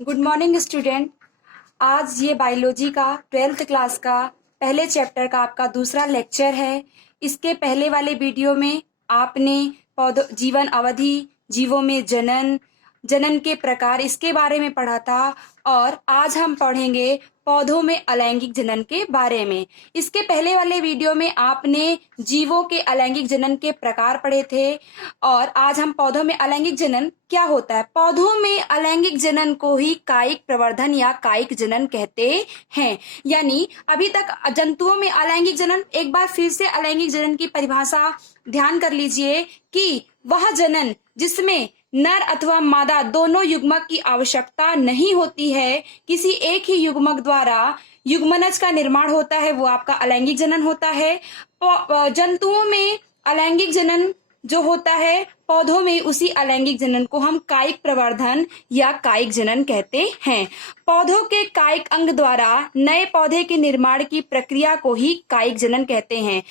Good morning student. आज ये biology का 12th क्लास का पहले चैप्टर का आपका दूसरा लेक्चर है। इसके पहले वाले वीडियो में आपने पौधों जीवन अवधि, जीवों में जनन, जनन के प्रकार इसके बारे में पढ़ा था और आज हम पढ़ेंगे पौधों में अलैंगिक जनन के बारे में। इसके पहले वाले वीडियो में आपने जीवों के अलैंगिक जनन के प्रकार पढ़े थे और आज हम पौधों में अलैंगिक जनन क्या होता है। पौधों में अलैंगिक जनन को ही कायिक प्रवर्धन या कायिक जनन कहते हैं। यानी अभी तक जंतुओं में अलैंगिक जनन, एक बार फिर से अलैंगिक जनन की परिभाषा ध्यान कर लीजिए कि वह जनन जिसमें नर अथवा मादा दोनों युग्मक की आवश्यकता नहीं होती है, किसी एक ही युग्मक द्वारा युग्मनज का निर्माण होता है, वो आपका अलैंगिक जनन होता है। जंतुओं में अलैंगिक जनन जो होता है, पौधों में उसी अलैंगिक जनन को हम कायिक प्रवर्धन या कायिक जनन कहते हैं। पौधों के कायिक अंग द्वारा नए पौधे के निर्माण की प्रक्रिया को ही कायिक जनन कहते हैं।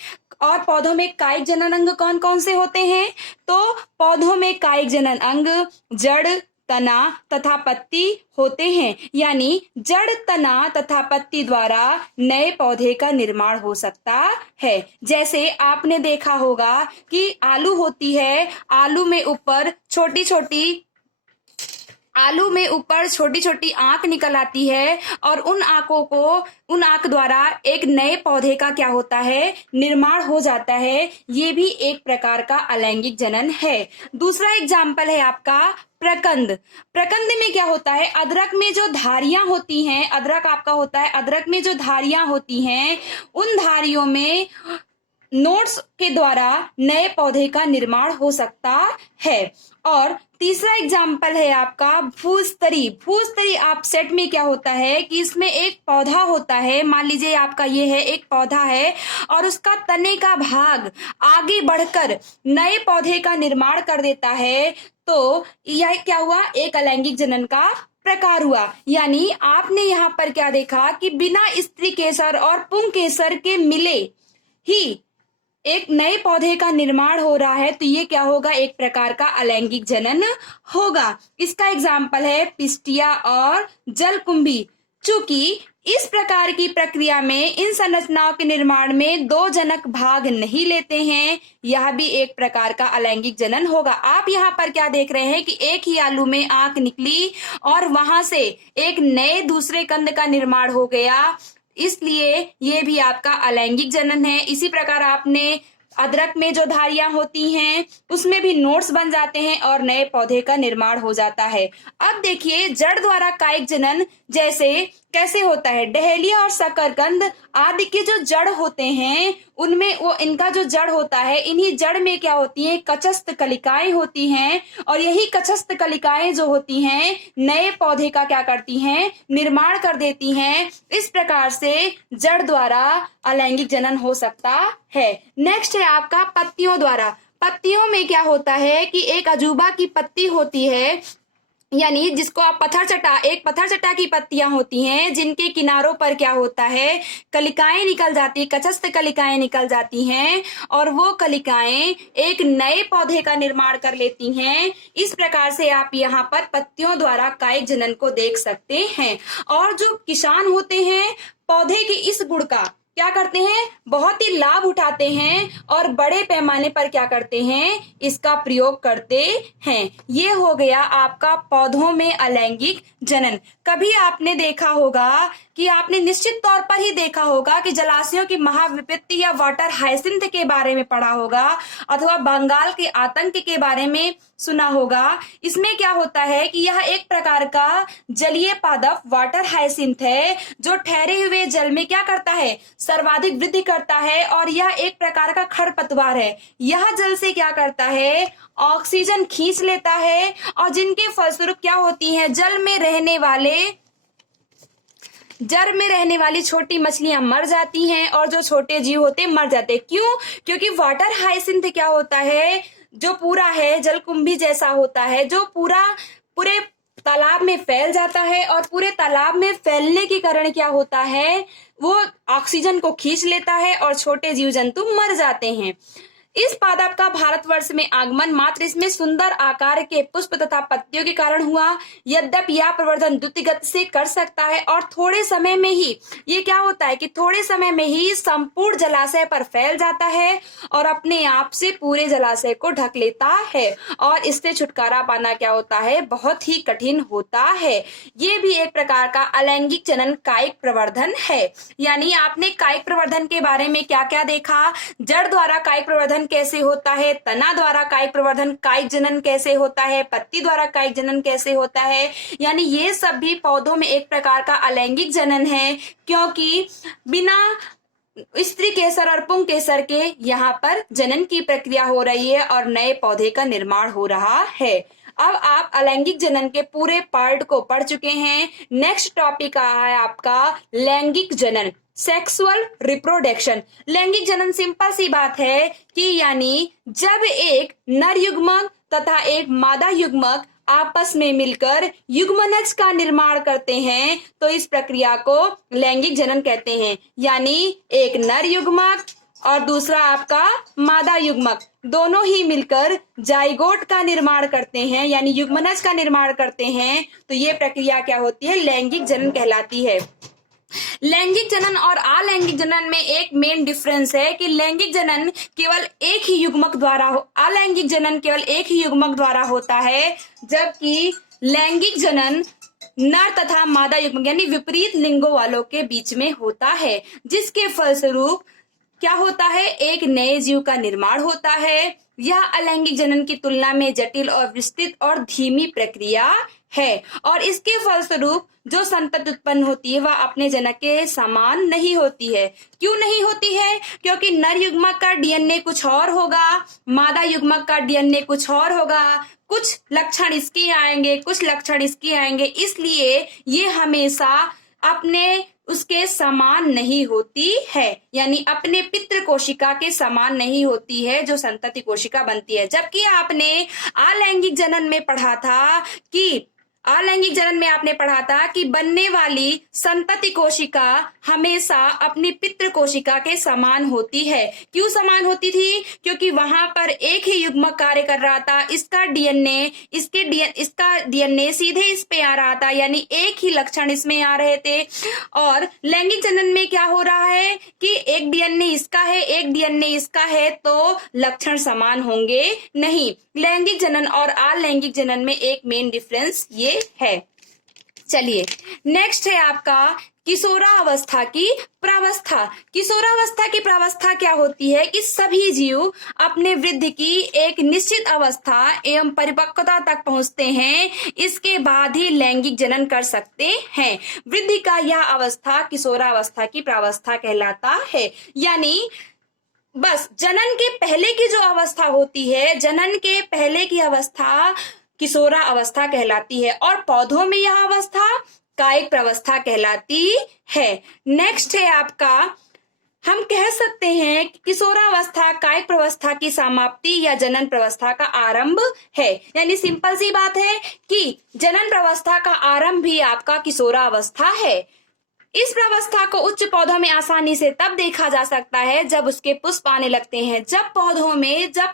और पौधों में कायिक जनन अंग कौन कौन से होते हैं? तो पौधों में कायिक जनन अंग जड़, तना तथा पत्ती होते हैं। यानी जड़, तना तथा पत्ती द्वारा नए पौधे का निर्माण हो सकता है। जैसे आपने देखा होगा कि आलू होती है, आलू में ऊपर छोटी छोटी आंख निकल आती है और उन आंख द्वारा एक नए पौधे का क्या होता है, निर्माण हो जाता है। ये भी एक प्रकार का अलैंगिक जनन है। दूसरा एग्जाम्पल है आपका प्रकंद। प्रकंद में क्या होता है, अदरक में जो धारियां होती हैं, अदरक आपका होता है, अदरक में जो धारियां होती हैं, उन धारियों में नोड्स के द्वारा नए पौधे का निर्माण हो सकता है। और तीसरा एग्जाम्पल है आपका फूसतरी। फूसतरी आप सेट में क्या होता है कि इसमें एक पौधा होता है, मान लीजिए आपका ये है एक पौधा है और उसका तने का भाग आगे बढ़कर नए पौधे का निर्माण कर देता है। तो यह क्या हुआ, एक अलैंगिक जनन का प्रकार हुआ। यानी आपने यहाँ पर क्या देखा कि बिना स्त्री केसर और पुंग केसर के मिले ही एक नए पौधे का निर्माण हो रहा है, तो ये क्या होगा, एक प्रकार का अलैंगिक जनन होगा। इसका एग्जाम्पल है पिस्टिया और जलकुंभी। चूंकि इस प्रकार की प्रक्रिया में इन संरचनाओं के निर्माण में दो जनक भाग नहीं लेते हैं, यह भी एक प्रकार का अलैंगिक जनन होगा। आप यहाँ पर क्या देख रहे हैं कि एक ही आलू में आंख निकली और वहां से एक नए दूसरे कंद का निर्माण हो गया, इसलिए ये भी आपका अलैंगिक जनन है। इसी प्रकार आपने अदरक में जो धारियां होती हैं उसमें भी नोड्स बन जाते हैं और नए पौधे का निर्माण हो जाता है। अब देखिए जड़ द्वारा कायिक जनन जैसे कैसे होता है। डहेलिया और शकरकंद आदि के जो जड़ होते हैं उनमें वो इनका जो जड़ होता है, इन्हीं जड़ में क्या होती है, कचस्थ कलिकाएं होती हैं और यही कचस्थ कलिकाएं जो होती हैं नए पौधे का क्या करती हैं, निर्माण कर देती हैं। इस प्रकार से जड़ द्वारा अलैंगिक जनन हो सकता है। नेक्स्ट है आपका पत्तियों द्वारा। पत्तियों में क्या होता है कि एक अजूबा की पत्ती होती है, यानी जिसको आप एक पत्थर चट्टा की पत्तियां होती हैं जिनके किनारों पर क्या होता है, कलिकाएं निकल जाती, कचस्थ कलिकाएं निकल जाती हैं और वो कलिकाएं एक नए पौधे का निर्माण कर लेती हैं। इस प्रकार से आप यहाँ पर पत्तियों द्वारा कायिक जनन को देख सकते हैं। और जो किसान होते हैं पौधे के इस गुण का क्या करते हैं, बहुत ही लाभ उठाते हैं और बड़े पैमाने पर क्या करते हैं, इसका प्रयोग करते हैं। ये हो गया आपका पौधों में अलैंगिक जनन। कभी आपने देखा होगा कि आपने निश्चित तौर पर ही देखा होगा कि जलाशयों की महाविपत्ति या वाटर हाइसिंथ के बारे में पढ़ा होगा अथवा बंगाल के आतंक के बारे में सुना होगा। इसमें क्या होता है कि यह एक प्रकार का जलीय पादप वाटर हाइसिंथ है जो ठहरे हुए जल में क्या करता है, सर्वाधिक वृद्धि करता है और यह एक प्रकार का खरपतवार है। यह जल से क्या करता है, ऑक्सीजन खींच लेता है और जिनके फलस्वरूप क्या होती है, जल में रहने वाली छोटी मछलियां मर जाती हैं और जो छोटे जीव होते हैं मर जाते हैं। क्यों? क्योंकि वाटर हाइसिंथ क्या होता है, जो पूरा है जलकुंभी जैसा होता है, जो पूरे तालाब में फैल जाता है और पूरे तालाब में फैलने के कारण क्या होता है, वो ऑक्सीजन को खींच लेता है और छोटे जीव जंतु मर जाते हैं। इस पादप का भारतवर्ष में आगमन मात्र इसमें सुंदर आकार के पुष्प तथा पत्तियों के कारण हुआ। यद्यपि यह प्रवर्धन द्रुत गति से कर सकता है और थोड़े समय में ही ये क्या होता है कि थोड़े समय में ही संपूर्ण जलाशय पर फैल जाता है और अपने आप से पूरे जलाशय को ढक लेता है और इससे छुटकारा पाना क्या होता है, बहुत ही कठिन होता है। ये भी एक प्रकार का अलैंगिक जनन कायिक प्रवर्धन है। यानी आपने कायिक प्रवर्धन के बारे में क्या क्या देखा, जड़ द्वारा कायिक प्रवर्धन कैसे होता है, तना द्वारा कायिक प्रवर्धन कायिक जनन कैसे होता है, पत्ती द्वारा कायिक जनन कैसे होता है। यानी ये सब भी पौधों में एक प्रकार का अलैंगिक जनन है, क्योंकि बिना स्त्री केसर और पुंग केसर के यहाँ पर जनन की प्रक्रिया हो रही है और नए पौधे का निर्माण हो रहा है। अब आप अलैंगिक जनन के पूरे पार्ट को पढ़ चुके हैं। नेक्स्ट टॉपिक आ है आपका लैंगिक जनन, सेक्सुअल रिप्रोडक्शन। लैंगिक जनन सिंपल सी बात है कि यानी जब एक नर युग्मक तथा एक मादा युग्मक आपस में मिलकर युग्मनज का निर्माण करते हैं तो इस प्रक्रिया को लैंगिक जनन कहते हैं। यानी एक नर युग्मक और दूसरा आपका मादा युग्मक दोनों ही मिलकर जाइगोट का निर्माण करते हैं, यानी युग्मनज का निर्माण करते हैं, तो ये प्रक्रिया क्या होती है, लैंगिक जनन कहलाती है। लैंगिक जनन और अलैंगिक जनन में एक मेन डिफरेंस है कि लैंगिक जनन केवल एक ही युग्मक द्वारा अलैंगिक जनन केवल एक ही युग्मक द्वारा होता है, जबकि लैंगिक जनन नर तथा मादा युग्मक यानी विपरीत लिंगों वालों के बीच में होता है, जिसके फलस्वरूप क्या होता है, एक नए जीव का निर्माण होता है। यह अलैंगिक जनन की तुलना में जटिल और विस्तृत और धीमी प्रक्रिया है और इसके फलस्वरूप जो संतति उत्पन्न होती है वह अपने जनक के समान नहीं होती है। क्यों नहीं होती है? क्योंकि नर युग्मक का डीएनए कुछ और होगा, मादा युग्मक का डीएनए कुछ और होगा, कुछ लक्षण इसके आएंगे, कुछ लक्षण इसके आएंगे, इसलिए ये हमेशा अपने उसके समान नहीं होती है, यानी अपने पितृ कोशिका के समान नहीं होती है जो संतति कोशिका बनती है। जबकि आपने अलैंगिक जनन में पढ़ा था कि अलैंगिक जनन में आपने पढ़ा था कि बनने वाली संतति कोशिका हमेशा अपनी पितृ कोशिका के समान होती है। क्यों समान होती थी? क्योंकि वहां पर एक ही युग्मक कार्य कर रहा था, इसका डीएनए सीधे इस पे आ रहा था, यानी एक ही लक्षण इसमें आ रहे थे। और लैंगिक जनन में क्या हो रहा है कि एक डीएनए इसका है, एक डीएनए इसका है, तो लक्षण समान होंगे नहीं। लैंगिक जनन और अलैंगिक जनन में एक मेन डिफरेंस ये है। चलिए नेक्स्ट है आपका किशोरावस्था की प्रावस्था। किशोरावस्था की प्रावस्था क्या होती है कि सभी जीव अपने वृद्धि की एक निश्चित अवस्था एवं परिपक्वता तक पहुंचते हैं, इसके बाद ही लैंगिक जनन कर सकते हैं। वृद्धि का यह अवस्था किशोरावस्था की प्रावस्था कहलाता है। यानी बस जनन के पहले की जो अवस्था होती है, जनन के पहले की अवस्था किशोरा अवस्था कहलाती है और पौधों में यह अवस्था कायिक प्रावस्था कहलाती है। नेक्स्ट है आपका, हम कह सकते हैं कि किशोरावस्था कायिक प्रावस्था की समाप्ति या जनन प्रावस्था का आरंभ है। यानी सिंपल सी बात है कि जनन प्रावस्था का आरंभ भी आपका किशोरावस्था है। इस प्रावस्था को उच्च पौधों में आसानी से तब देखा जा सकता है जब उसके पुष्प आने लगते हैं। जब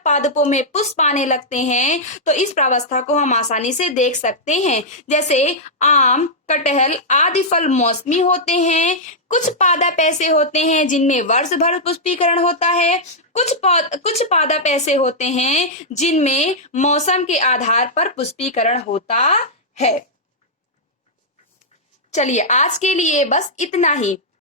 पादपों में पुष्प आने लगते हैं तो इस प्रावस्था को हम आसानी से देख सकते हैं। जैसे आम, कटहल आदि फल मौसमी होते हैं। कुछ पादप ऐसे होते हैं जिनमें वर्ष भर पुष्पीकरण होता है। कुछ पादप ऐसे होते हैं जिनमें मौसम के आधार पर पुष्पीकरण होता है। चलिए आज के लिए बस इतना ही।